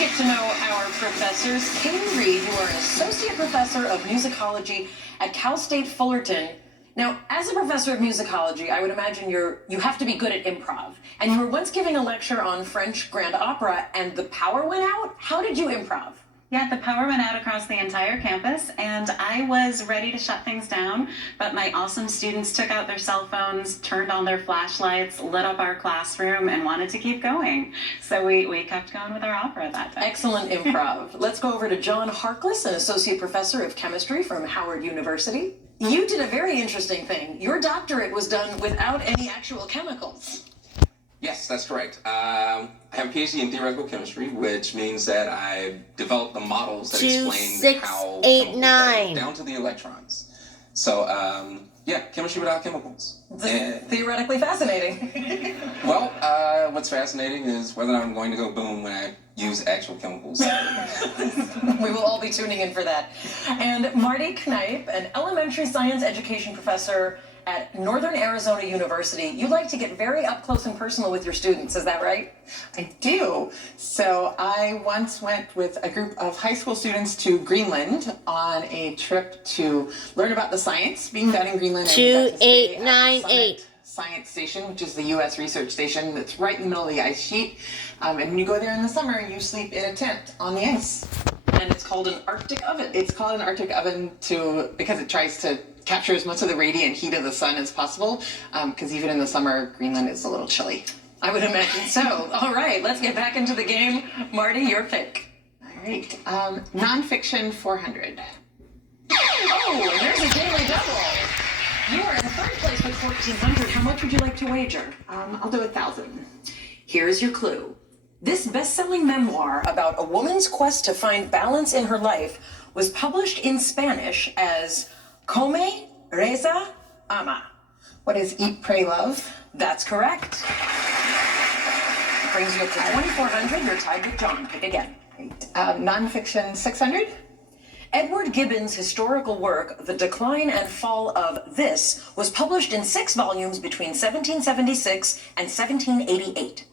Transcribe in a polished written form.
get to know our professors. Katie Reed, you are an associate professor of musicology at Cal State Fullerton. Now, as a professor of musicology, I would imagine you have to be good at improv. And you were once giving a lecture on French grand opera and the power went out. How did you improv? Yeah, the power went out across the entire campus, and I was ready to shut things down, but my awesome students took out their cell phones, turned on their flashlights, lit up our classroom, and wanted to keep going. So we kept going with our opera that day. Excellent improv. Let's go over to John Harkless, an associate professor of chemistry from Howard University. You did a very interesting thing. Your doctorate was done without any actual chemicals. Yes, that's correct. I have a PhD in theoretical chemistry, which means that I developed the models that explain how chemicals down to the electrons. So, yeah, chemistry without chemicals. Theoretically fascinating. Well, what's fascinating is whether or not I'm going to go boom when I use actual chemicals. We will all be tuning in for that. And Marty Knipe, an elementary science education professor at Northern Arizona University. You like to get very up close and personal with your students, is that right? I do. So I once went with a group of high school students to Greenland on a trip to learn about the science being done in Greenland. 2898. Science Station, which is the U.S. research station that's right in the middle of the ice sheet. And when you go there in the summer, you sleep in a tent on the ice. And it's called an Arctic oven. It's called an Arctic oven because it tries to capture as much of the radiant heat of the sun as possible, because even in the summer, Greenland is a little chilly. I would imagine so. All right, let's get back into the game. Marty, your pick. All right. Nonfiction 400. Oh, and there's a daily double. You are in third place with 1,400. How much would you like to wager? I'll do 1,000. Here's your clue. This best-selling memoir about a woman's quest to find balance in her life was published in Spanish as Come, Reza, Ama. What is Eat, Pray, Love? That's correct. Brings you up to 2,400. You're tied with John. Pick again. Nonfiction 600. Edward Gibbon's historical work, The Decline and Fall of This, was published in 6 volumes between 1776 and 1788.